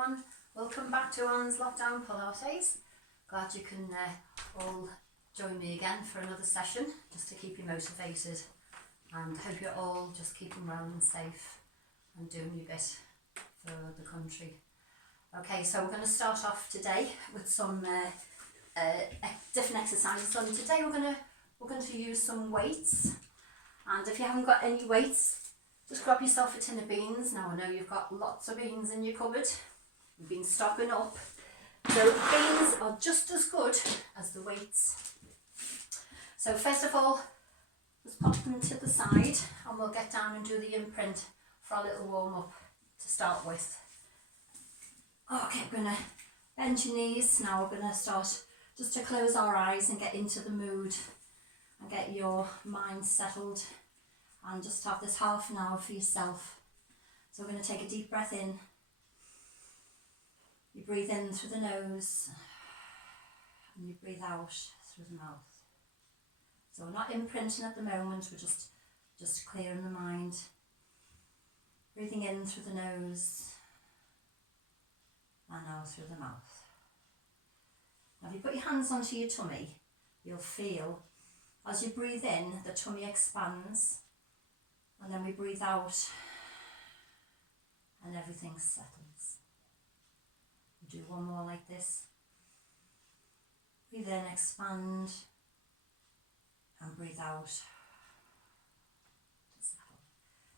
everyone, welcome back to Ann's Lockdown Pilates. Glad you can all join me again for another session just to keep you motivated, and hope you're all just keeping well and safe and doing your bit for the country. Okay, so we're going to start off today with some different exercises. And today we're going to use some weights, and if you haven't got any weights, just grab yourself a tin of beans. Now I know you've got lots of beans in your cupboard. You've been stocking up. So beans are just as good as the weights. So first of all, just pop them to the side and we'll get down and do the imprint for our little warm up to start with. Okay, we're going to bend your knees. Now we're going to start just to close our eyes and get into the mood and get your mind settled. And just have this half an hour for yourself. So we're going to take a deep breath in. You breathe in through the nose and you breathe out through the mouth. So we're not imprinting at the moment, we're just clearing the mind. Breathing in through the nose and out through the mouth. Now if you put your hands onto your tummy, you'll feel as you breathe in, the tummy expands. And then we breathe out and everything settles. We do one more like this. Breathe in, expand, and breathe out to settle.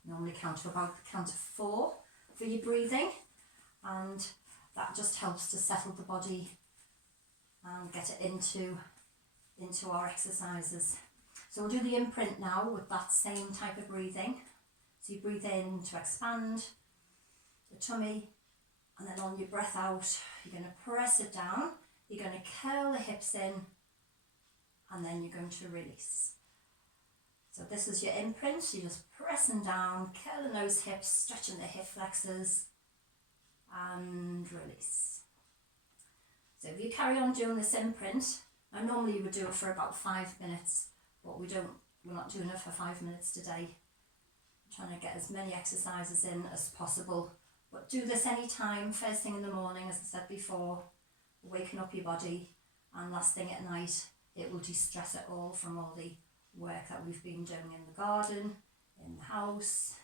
Normally count to about the count of 4 for your breathing, and that just helps to settle the body and get it into our exercises. So we'll do the imprint now with that same type of breathing. So you breathe in to expand the tummy, and then on your breath out, you're going to press it down, you're going to curl the hips in, and then you're going to release. So this is your imprint, so you're just pressing down, curling those hips, stretching the hip flexors, and release. So if you carry on doing this imprint, now normally you would do it for about 5 minutes, but we're not doing it for 5 minutes today. I'm trying to get as many exercises in as possible. But do this anytime, first thing in the morning, as I said before, waking up your body, and last thing at night, it will de-stress it all from all the work that we've been doing in the garden, in the house,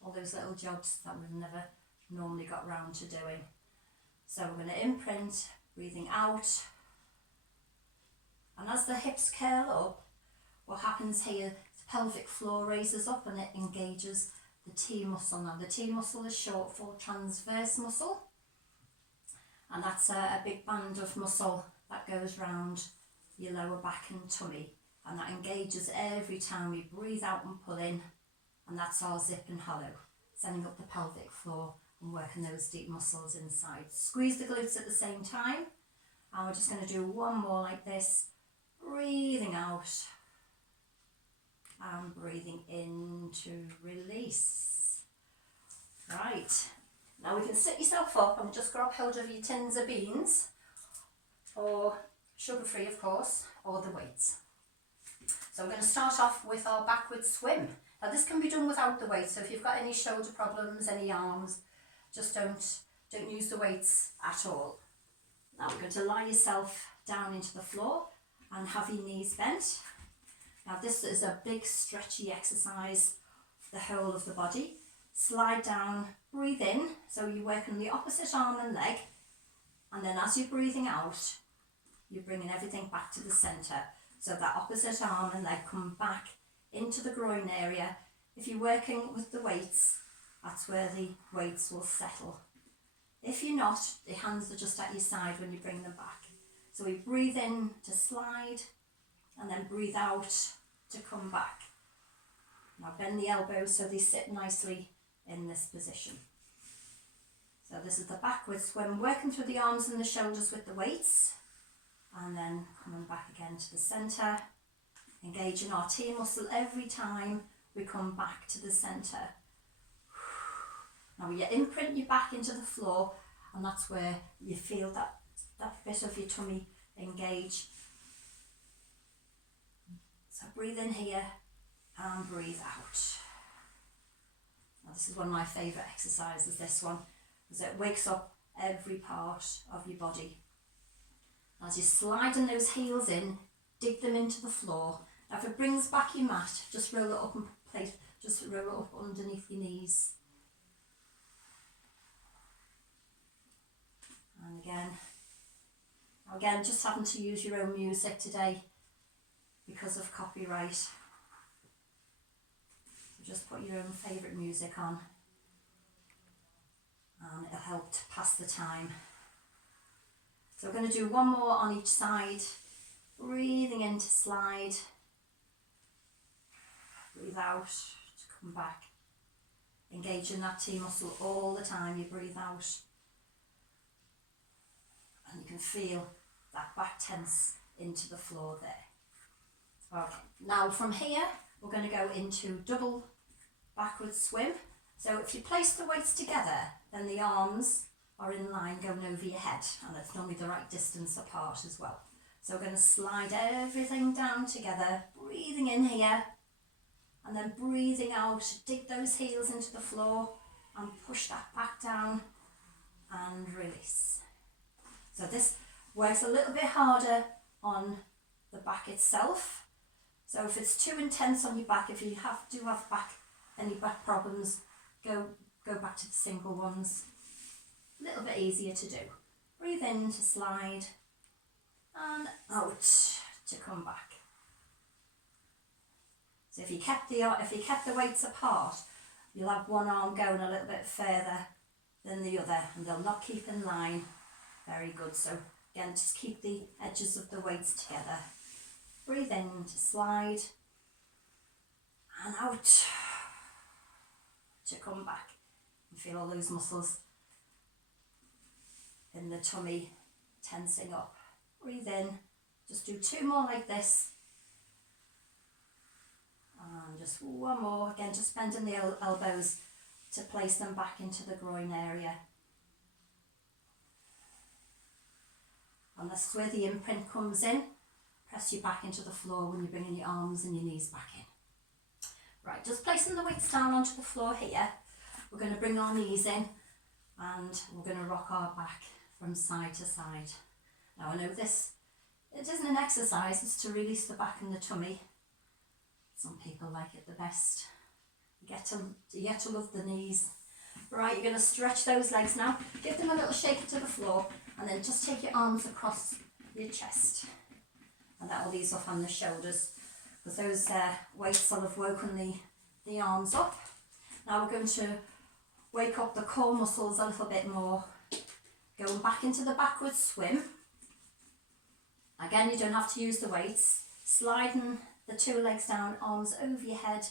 all those little jobs that we've never normally got round to doing. So we're going to imprint, breathing out. And as the hips curl up, what happens here, the pelvic floor raises up and it engages the T muscle. Now the T muscle is short for transverse muscle, and that's a big band of muscle that goes round your lower back and tummy, and that engages every time we breathe out and pull in, and that's our zip and hollow, sending up the pelvic floor and working those deep muscles inside. Squeeze the glutes at the same time, and we're just going to do one more like this, breathing out and breathing in to release. Right, now we can sit yourself up and just grab hold of your tins of beans, or sugar-free of course, or the weights. So we're going to start off with our backward swim. Now this can be done without the weights, so if you've got any shoulder problems, any arms, just don't use the weights at all. Now we're going to lie yourself down into the floor and have your knees bent. Now this is a big stretchy exercise for the whole of the body. Slide down, breathe in, so you're working the opposite arm and leg, and then as you're breathing out, you're bringing everything back to the centre. So that opposite arm and leg come back into the groin area. If you're working with the weights, that's where the weights will settle. If you're not, the hands are just at your side when you bring them back. So we breathe in to slide, and then breathe out to come back. Now bend the elbows so they sit nicely in this position. So this is the backward swim, working through the arms and the shoulders with the weights, and then coming back again to the centre, engaging our T muscle every time we come back to the centre. Now you imprint your back into the floor, and that's where you feel that bit of your tummy engage. So breathe in here and breathe out. Now this is one of my favourite exercises, this one, because it wakes up every part of your body. As you're sliding those heels in, dig them into the floor. Now if it brings back your mat, just roll it up and just roll it up underneath your knees. And again, just having to use your own music today because of copyright. So just put your own favourite music on and it'll help to pass the time. So we're going to do one more on each side. Breathing in to slide. Breathe out to come back. Engaging that T muscle all the time you breathe out. And you can feel that back tense into the floor there. Okay, now from here we're going to go into double backward swim. So if you place the weights together, then the arms are in line going over your head, and it's normally the right distance apart as well. So we're going to slide everything down together, breathing in here, and then breathing out, dig those heels into the floor and push that back down and release. So this works a little bit harder on the back itself. So if it's too intense on your back, if you do have any back problems, go back to the single ones. A little bit easier to do. Breathe in to slide and out to come back. So if you kept the weights apart, you'll have one arm going a little bit further than the other, and they'll not keep in line. Very good. So again, just keep the edges of the weights together. Breathe in to slide and out to come back. You feel all those muscles in the tummy tensing up. Breathe in. Just do two more like this. And just one more. Again, just bending the elbows to place them back into the groin area. And that's where the imprint comes in. Press you back into the floor when you're bringing your arms and your knees back in. Right, just placing the weights down onto the floor here. We're going to bring our knees in and we're going to rock our back from side to side. Now I know this, it isn't an exercise, it's to release the back and the tummy. Some people like it the best. You get to love the knees. Right, you're going to stretch those legs now. Give them a little shake to the floor and then just take your arms across your chest. And that will ease off on the shoulders because those weights will have woken the arms up. Now we're going to wake up the core muscles a little bit more. Going back into the backward swim. Again, you don't have to use the weights. Sliding the two legs down, arms over your head.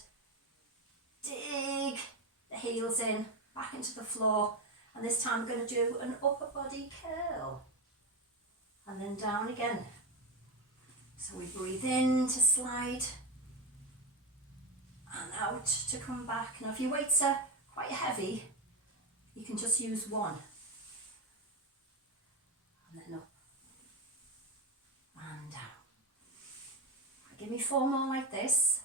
Dig the heels in, back into the floor. And this time we're going to do an upper body curl. And then down again. So we breathe in to slide. And out to come back. Now if your weights are quite heavy, you can just use one. And then up. And down. Give me four more like this.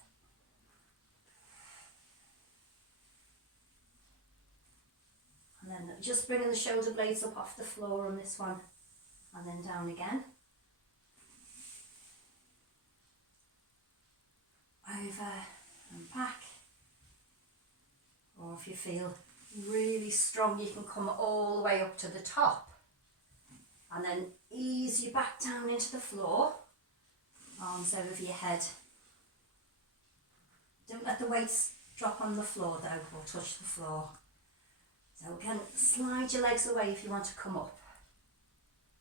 And then just bringing the shoulder blades up off the floor on this one. And then down again. Over and back. Or if you feel really strong, you can come all the way up to the top. And then ease you back down into the floor. Arms over your head. Don't let the weights drop on the floor though, or touch the floor. So again, slide your legs away if you want to come up.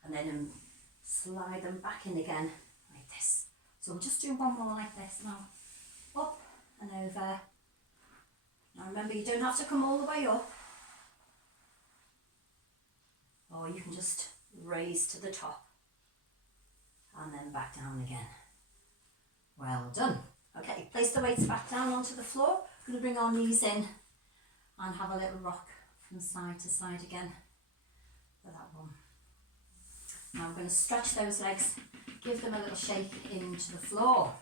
And then slide them back in again, like this. So we'll just do one more like this now. Up and over. Now remember, you don't have to come all the way up. Or you can just raise to the top. And then back down again. Well done. Okay, place the weights back down onto the floor. We're going to bring our knees in and have a little rock from side to side again for that one. Now we're going to stretch those legs, give them a little shake into the floor.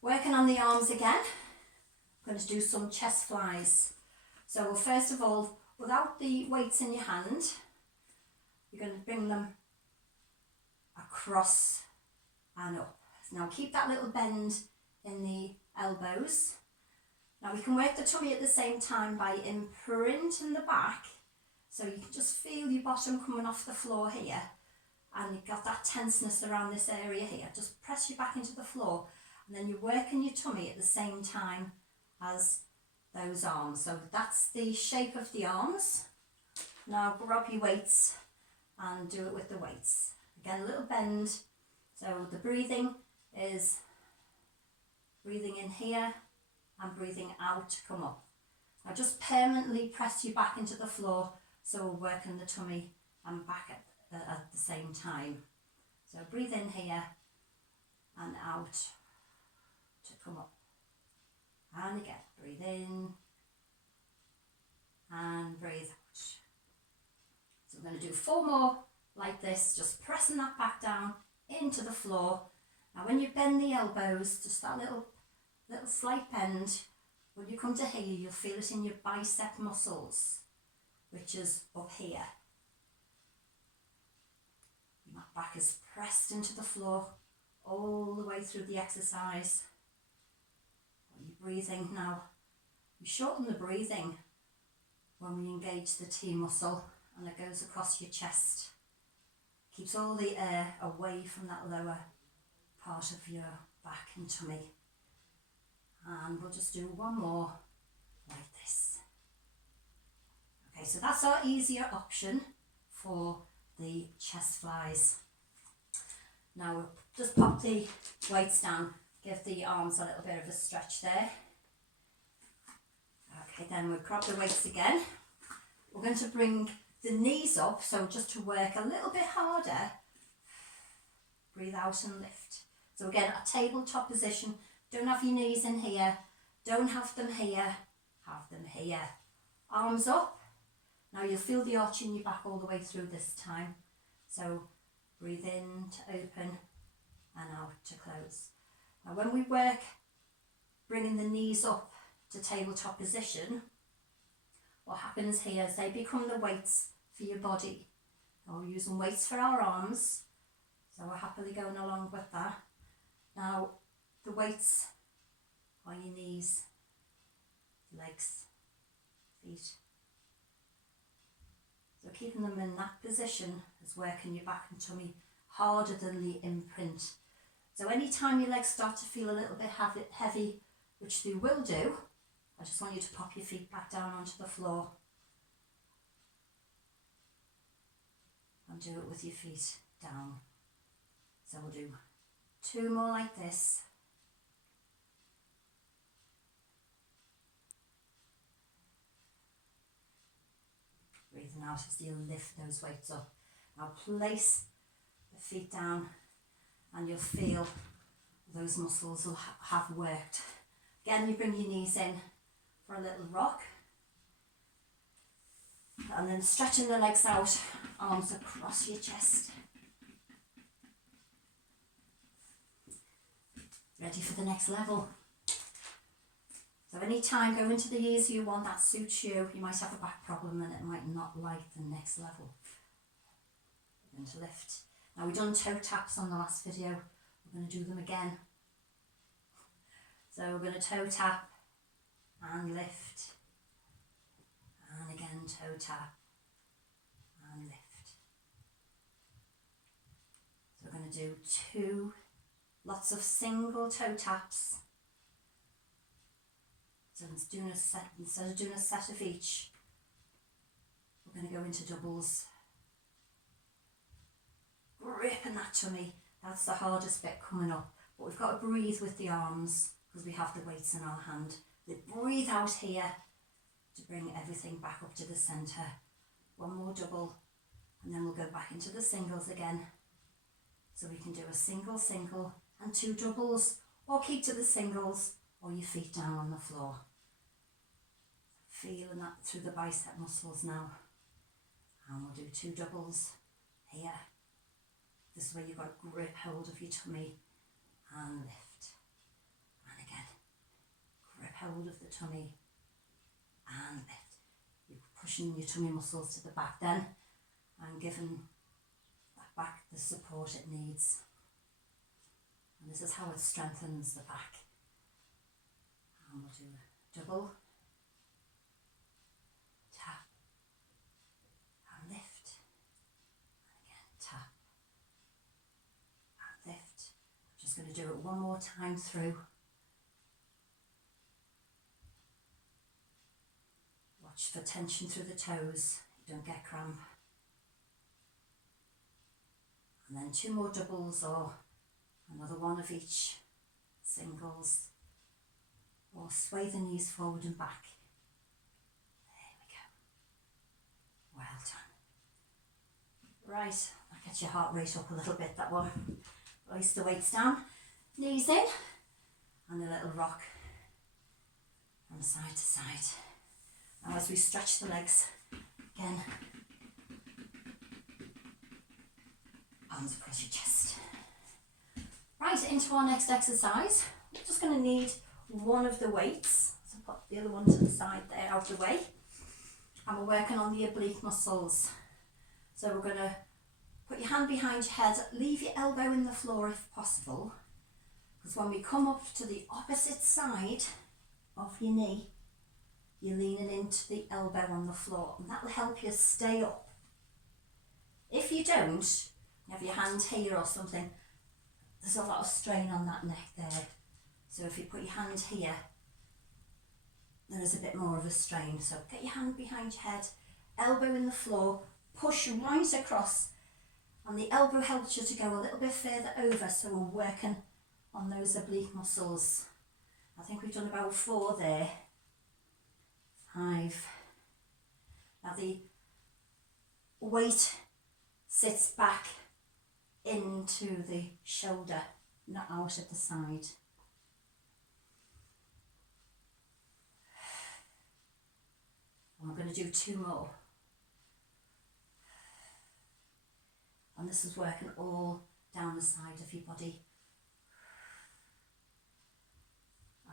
Working on the arms again, I'm going to do some chest flies. So first of all, without the weights in your hand, you're going to bring them across and up. Now keep that little bend in the elbows. Now we can work the tummy at the same time by imprinting the back, so you can just feel your bottom coming off the floor here, and you've got that tenseness around this area here. Just press your back into the floor, and then you're working your tummy at the same time as those arms. So that's the shape of the arms. Now grab your weights and do it with the weights. Again, a little bend. So the breathing is breathing in here and breathing out to come up. Now just permanently press your back into the floor, so we're working the tummy and back at the same time. So breathe in here and out to come up. And again, breathe in and breathe out. So we're going to do 4 more like this, just pressing that back down into the floor. Now when you bend the elbows, just that little slight bend, when you come to here, you'll feel it in your bicep muscles, which is up here. That back is pressed into the floor all the way through the exercise. You're breathing now. We shorten the breathing when we engage the T muscle, and it goes across your chest. Keeps all the air away from that lower part of your back and tummy. And we'll just do 1 more like this. Okay, so that's our easier option for the chest flies. Now we'll just pop the weights down, give the arms a little bit of a stretch there. Okay, then we'll grab the weights again. We're going to bring the knees up, so just to work a little bit harder. Breathe out and lift. So again, a tabletop position. Don't have your knees in here, don't have them here, have them here. Arms up. Now you'll feel the arch in your back all the way through this time. So breathe in to open and out to close. Now when we work bringing the knees up to tabletop position, what happens here is they become the weights for your body. Now we're using weights for our arms, so we're happily going along with that. Now the weights are your knees, legs, feet. So keeping them in that position is working your back and tummy harder than the imprint. So anytime your legs start to feel a little bit heavy, which they will do, I just want you to pop your feet back down onto the floor and do it with your feet down. So we'll do 2 more like this. Breathing out as you lift those weights up. Now place the feet down and you'll feel those muscles will have worked. Again, you bring your knees in for a little rock. And then stretching the legs out, arms across your chest. Ready for the next level. So anytime go into the easier one that suits you. You might have a back problem and it might not like the next level. We're going to lift. Now we've done toe taps on the last video. We're going to do them again. So we're going to toe tap and lift. And again toe tap and lift. So we're going to do 2 lots of single toe taps. So instead of doing a set of each, we're going to go into doubles. Gripping that tummy, that's the hardest bit coming up. But we've got to breathe with the arms because we have the weights in our hand. We breathe out here to bring everything back up to the centre. 1 more double and then we'll go back into the singles again. So we can do a single, single and 2 doubles, or keep to the singles or your feet down on the floor. Feeling that through the bicep muscles now. And we'll do 2 doubles here. This is where you've got to grip hold of your tummy and lift. And again, grip hold of the tummy and lift. You're pushing your tummy muscles to the back then and giving back the support it needs. And this is how it strengthens the back. And we'll do a double, tap, and lift. And again, tap, and lift. I'm just going to do it one more time through. Watch for tension through the toes, you don't get cramp. And then 2 more doubles or another one of each, singles, or sway the knees forward and back. There we go. Well done. Right, that gets your heart rate up a little bit, that one. Release the weights down, knees in, and a little rock from side to side. Now as we stretch the legs, again, arms across your chest. Right, into our next exercise. We're just going to need one of the weights. So put the other one to the side there, out of the way. And we're working on the oblique muscles. So we're going to put your hand behind your head, leave your elbow in the floor if possible. Because when we come up to the opposite side of your knee, you're leaning into the elbow on the floor, and that will help you stay up. If you don't, you have your hand here or something, there's a lot of strain on that neck there. So if you put your hand here, there is a bit more of a strain. So get your hand behind your head, elbow in the floor, push right across, and the elbow helps you to go a little bit further over, so we're working on those oblique muscles. I think we've done about 4 there. 5. Now the weight sits back into the shoulder, not out at the side. And we're going to do 2 more. And this is working all down the side of your body.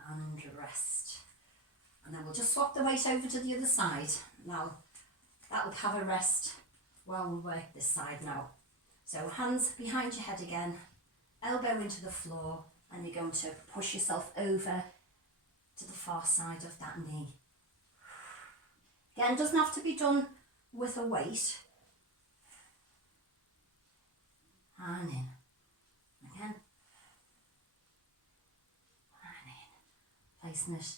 And rest. And then we'll just swap the weight over to the other side. Now, that will have a rest while we work this side now. So hands behind your head again, elbow into the floor, and you're going to push yourself over to the far side of that knee. Again, doesn't have to be done with a weight. And in. Again. And in. Placing it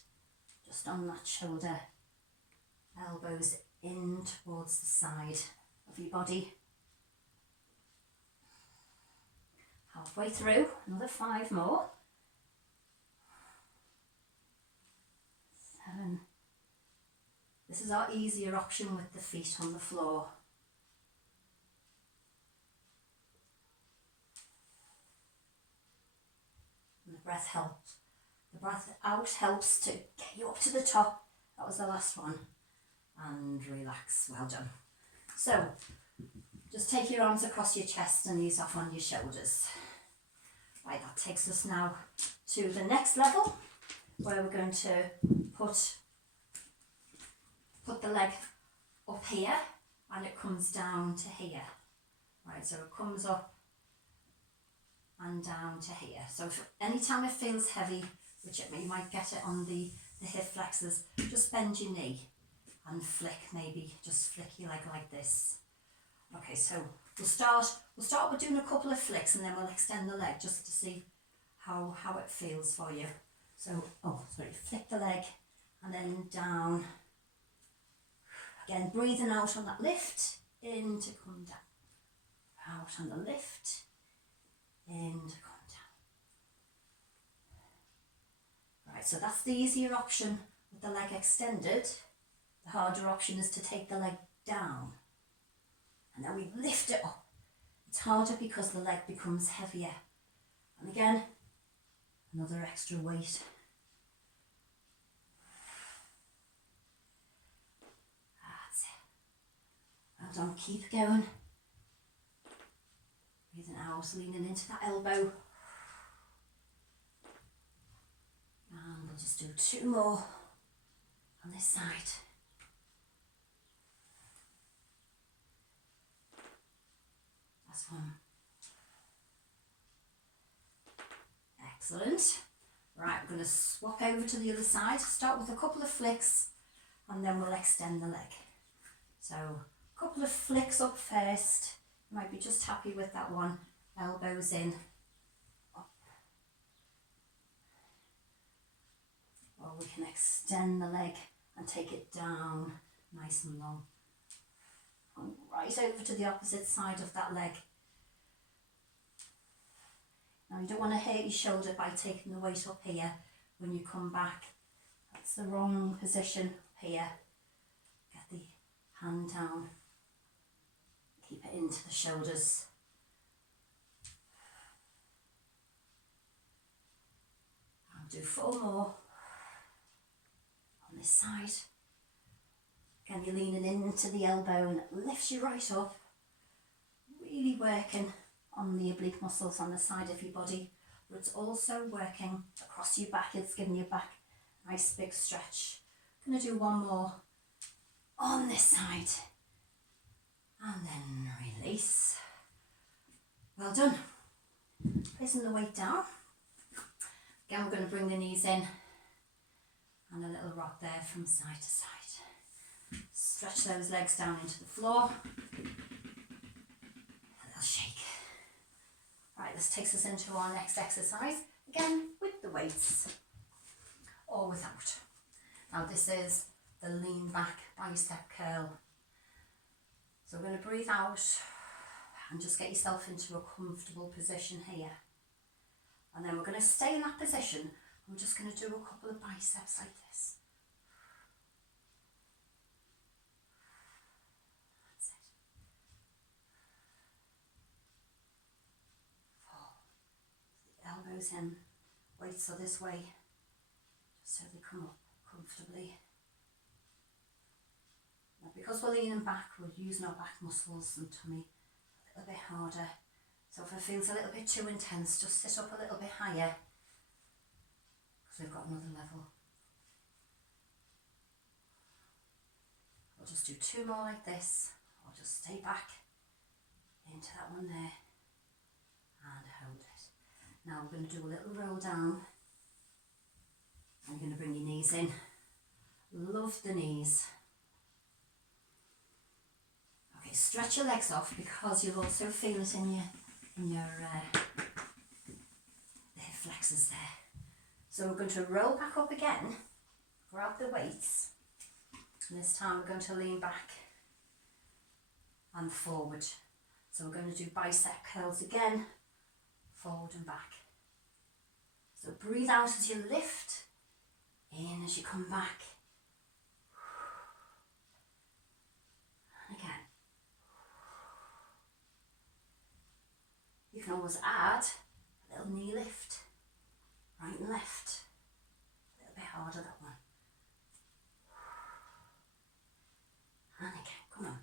just on that shoulder, elbows in towards the side of your body. Halfway through, another 5 more. 7. This is our easier option with the feet on the floor. And the breath helps. The breath out helps to get you up to the top. That was the last one. And relax. Well done. So, just take your arms across your chest and these off on your shoulders. Right, that takes us now to the next level, where we're going to put the leg up here and it comes down to here. Right, so it comes up and down to here. So if anytime it feels heavy, which you might get it on the hip flexors, just bend your knee and flick, maybe just flick your leg like this. Okay, so we'll start with doing a couple of flicks and then we'll extend the leg just to see how it feels for you. So, flick the leg and then down. Again, breathing out on that lift, in to come down. Out on the lift, in to come down. Right, so that's the easier option with the leg extended. The harder option is to take the leg down. And then we lift it up. It's harder because the leg becomes heavier. And again, another extra weight. That's it. Well done, keep going. Breathing out, leaning into that elbow. And we'll just do 2 more on this side. Last one. Excellent. Right, we're going to swap over to the other side. Start with a couple of flicks and then we'll extend the leg. So a couple of flicks up first. You might be just happy with that one. Elbows in. Up. Or we can extend the leg and take it down nice and long. And right over to the opposite side of that leg. Now you don't want to hurt your shoulder by taking the weight up here when you come back. That's the wrong position here. Get the hand down. Keep it into the shoulders. I'll do 4 more on this side. Again, you're leaning into the elbow and it lifts you right up. Really working on the oblique muscles on the side of your body, but it's also working across your back. It's giving your back a nice big stretch. I'm going to do 1 more on this side and then release. Well done. Placing the weight down. Again, we're going to bring the knees in and a little rock there from side to side. Stretch those legs down into the floor. A little shake. Right, this takes us into our next exercise, again with the weights or without. Now this is the lean back bicep curl. So we're going to breathe out and just get yourself into a comfortable position here. And then we're going to stay in that position. I'm just going to do a couple of biceps like this. That's it. 4. Elbows in, weights are this way, just so they come up comfortably. Now because we're leaning back, we're using our back muscles and tummy a little bit harder. So if it feels a little bit too intense, just sit up a little bit higher, because we've got another level. We'll just do 2 more like this, or just stay back into that one there and hold it. Now we're going to do a little roll down. I'm going to bring your knees in. Love the knees. Okay, stretch your legs off because you'll also feel it in your hip flexors there. So we're going to roll back up again, grab the weights, and this time we're going to lean back and forward. So we're going to do bicep curls again, forward and back. So breathe out as you lift, in as you come back, and again. You can always add a little knee lift, right and left, a little bit harder that one. And again, come on,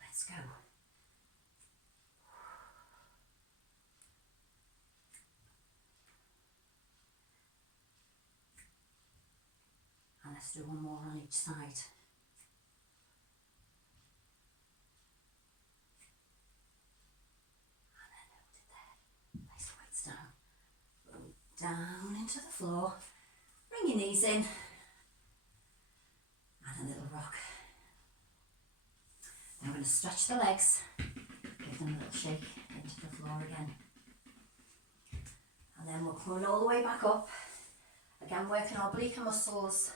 let's go. And let's do 1 more on each side. Down into the floor, bring your knees in, and a little rock. Then we're going to stretch the legs, give them a little shake into the floor again. And then we'll come all the way back up, again working our oblique muscles.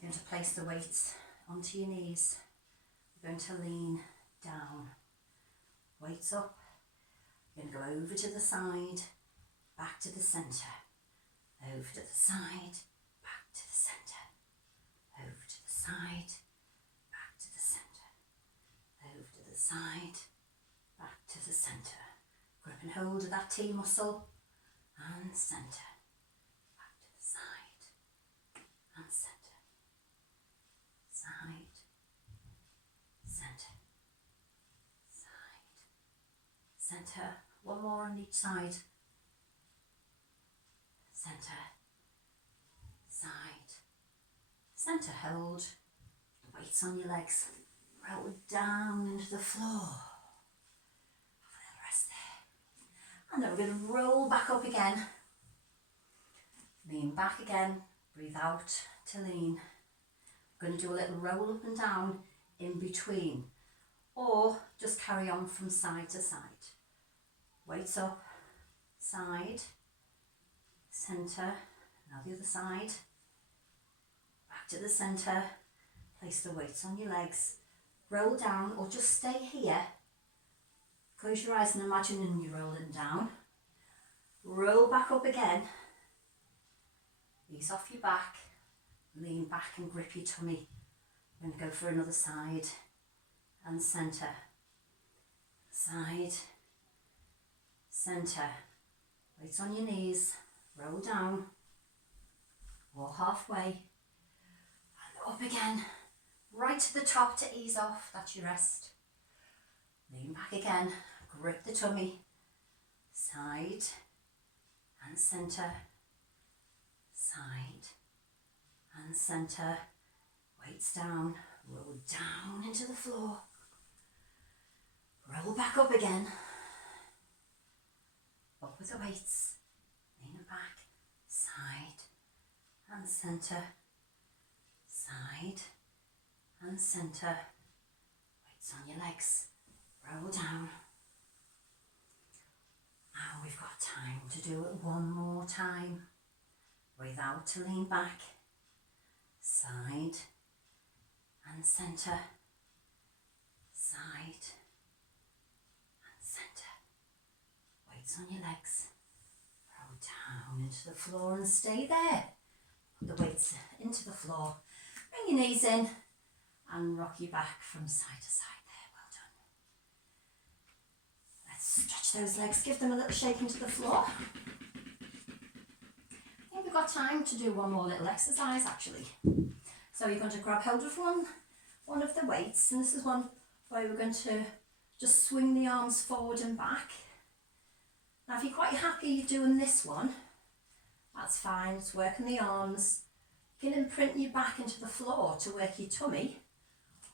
You're going to place the weights onto your knees. You're going to lean down, weights up. You're going to go over to the side, back to the centre, over to the side, back to the centre, over to the side, back to the centre, over to the side, back to the centre. Grip and hold of that T muscle and centre, back to the side and centre, side, centre, side, centre. 1 more on each side. Centre, side, centre, hold, the weights on your legs, roll down into the floor, And then we're going to roll back up again. Lean back again, breathe out to lean. We're going to do a little roll up and down in between, or just carry on from side to side. Weights up, side, centre, now the other side, back to the centre, place the weights on your legs, roll down or just stay here. Close your eyes and imagine you're rolling down. Roll back up again. Ease off your back, lean back and grip your tummy. We're going to go for another side and centre. Side, centre. Weights on your knees, roll down, or halfway, and up again, right to the top to ease off, that's your rest. Lean back again, grip the tummy, side and centre, side and centre, weights down, roll down into the floor, roll back up again, up with the weights, lean back, side and centre, side and centre, weights on your legs, roll down. Now we've got time to do it one more time. Breathe out to lean back, side and centre, side and centre. Weights on your legs, roll down into the floor and stay there. Put the weights into the floor, bring your knees in and rock your back from side to side there, well done. Let's stretch those legs, give them a little shake into the floor. I think we've got time to do one more little exercise actually. So you're going to grab hold of one of the weights, and this is one where we're going to just swing the arms forward and back. Now if you're quite happy doing this one, that's fine, it's working the arms. You can imprint your back into the floor to work your tummy,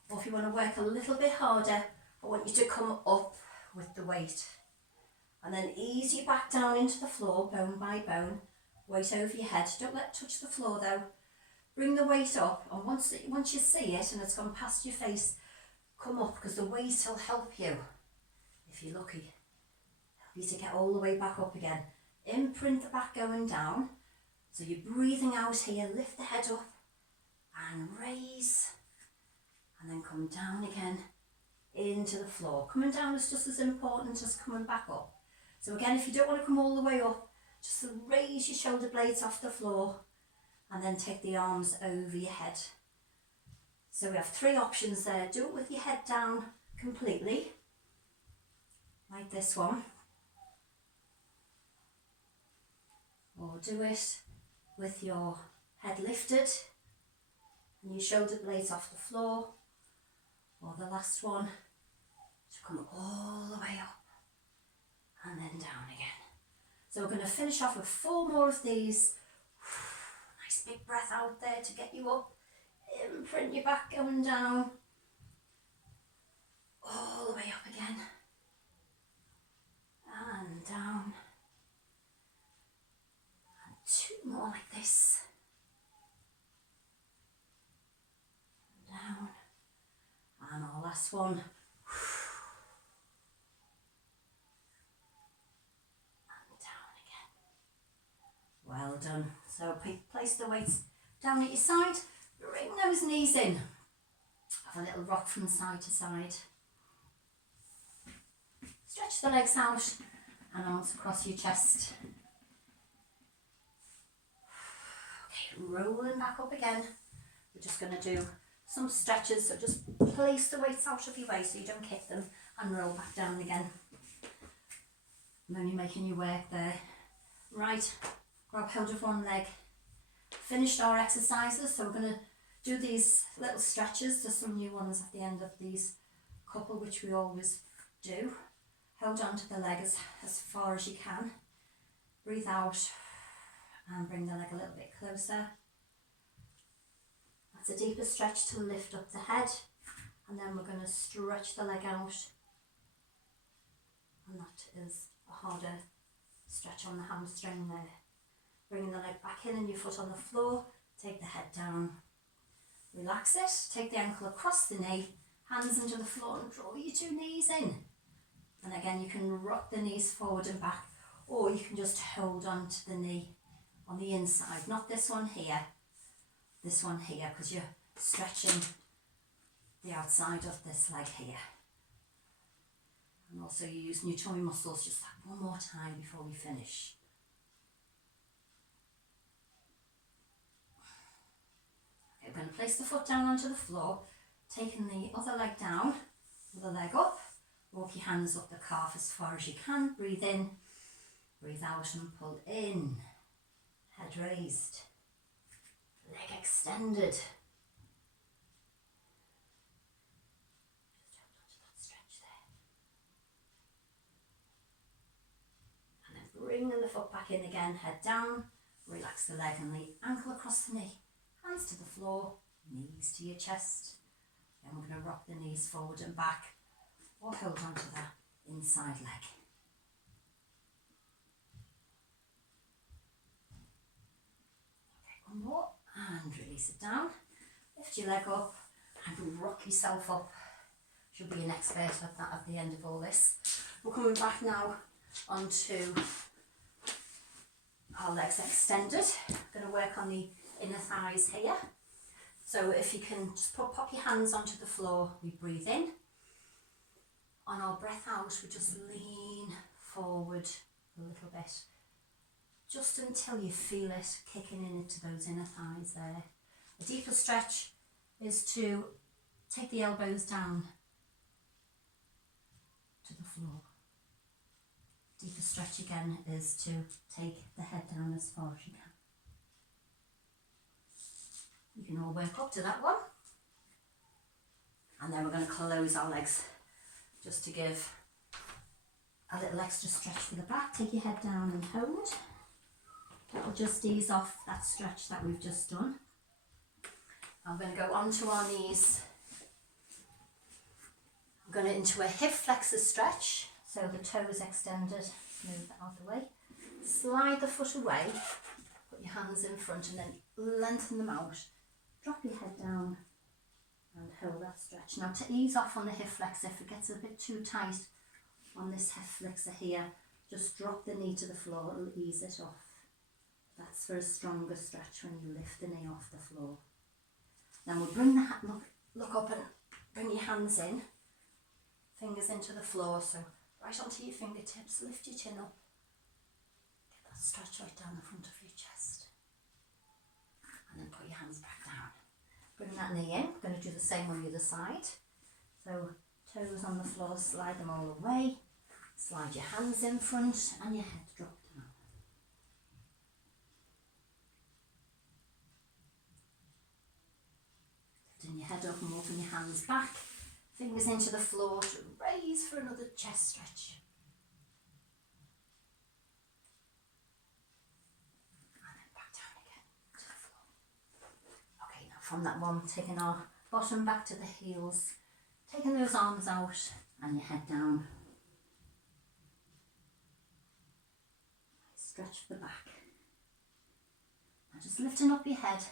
or if you want to work a little bit harder, I want you to come up with the weight and then ease your back down into the floor, bone by bone, weight over your head. Don't let it touch the floor though. Bring the weight up, and once you see it and it's gone past your face, come up, because the weight will help you, if you're lucky, help you to get all the way back up again. Imprint the back going down, so you're breathing out here, lift the head up and raise, and then come down again into the floor. Coming down is just as important as coming back up. So again, if you don't want to come all the way up, just raise your shoulder blades off the floor and then take the arms over your head. So we have three options there. Do it with your head down completely, like this one. Or do it with your head lifted and your shoulder blades off the floor. Or the last one, to come all the way up and then down again. So we're going to finish off with 4 more of these. Nice big breath out there to get you up. Imprint your back going down. All the way up again. And down. And 2 more like this. And down. And our last one. Well done. So place the weights down at your side, bring those knees in. Have a little rock from side to side. Stretch the legs out and arms across your chest. Okay, rolling back up again. We're just going to do some stretches, so just place the weights out of your way so you don't kick them, and roll back down again. I'm only making you work there. Right. Grab hold of one leg. Finished our exercises, so we're going to do these little stretches. There's some new ones at the end of these couple, which we always do. Hold on to the leg as far as you can. Breathe out and bring the leg a little bit closer. That's a deeper stretch to lift up the head, and then we're going to stretch the leg out, and that is a harder Stretch on the hamstring there. Bringing the leg back in and your foot on the floor. Take the head down. Relax it. Take the ankle across the knee. Hands into the floor and draw your 2 knees in. And again, you can rock the knees forward and back, or you can just hold on to the knee on the inside. Not this one here, because you're stretching the outside of this leg here. And also you use your tummy muscles just like one more time before we finish. Okay, we're going to place the foot down onto the floor, taking the other leg down, other leg up. Walk your hands up the calf as far as you can. Breathe in, breathe out and pull in. Head raised. Leg extended. Just hold on to that stretch there. And then bringing the foot back in again, head down. Relax the leg and the ankle across the knee. Hands to the floor, knees to your chest. Then we're going to rock the knees forward and back, or hold on to that inside leg. Okay, one more, and release it down. Lift your leg up and rock yourself up. Should be an expert at that at the end of all this. We're coming back now onto our legs extended. Going to work on the inner thighs here. So if you can just pop your hands onto the floor, we breathe in. On our breath out, we just lean forward a little bit, just until you feel it kicking into those inner thighs there. A deeper stretch is to take the elbows down to the floor. Deeper stretch again is to take the head down as far as you can. You can all work up to that one. And then we're going to close our legs just to give a little extra stretch for the back. Take your head down and hold. That'll just ease off that stretch that we've just done. I'm going to go onto our knees. I'm going into a hip flexor stretch. So the toes extended, move that out of the way. Slide the foot away, put your hands in front and then lengthen them out. Drop your head down and hold that stretch. Now to ease off on the hip flexor, if it gets a bit too tight on this hip flexor here, just drop the knee to the floor, it'll ease it off. That's for a stronger stretch when you lift the knee off the floor. Then we'll bring the look up and bring your hands in, fingers into the floor, so right onto your fingertips, lift your chin up. Get that stretch right down the front of your chest. And then put your hands back down. Bring that knee in. We're going to do the same on the other side. So toes on the floor, slide them all away. Slide your hands in front and your head drop down. Lifting your head up and walking your hands back. Fingers into the floor to raise for another chest stretch. And then back down again to the floor. Okay, now from that one, taking our bottom back to the heels, taking those arms out and your head down. Stretch the back. Now just lifting up your head,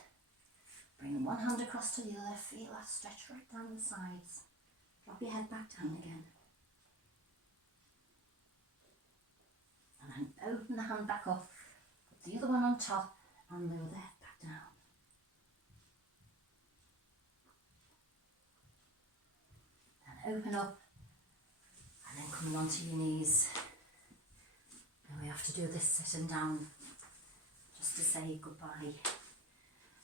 bringing one hand across to the other, feel that stretch right down the sides. Drop your head back down again. And then open the hand back up, put the other one on top and lower the head back down. Then open up and then coming onto your knees. And we have to do this sitting down just to say goodbye.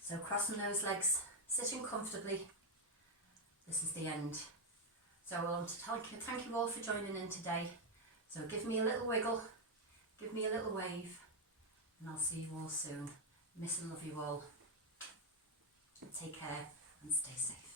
So crossing those legs, sitting comfortably. This is the end. So I want to thank you all for joining in today. So give me a little wiggle, give me a little wave, and I'll see you all soon. Miss and love you all. Take care and stay safe.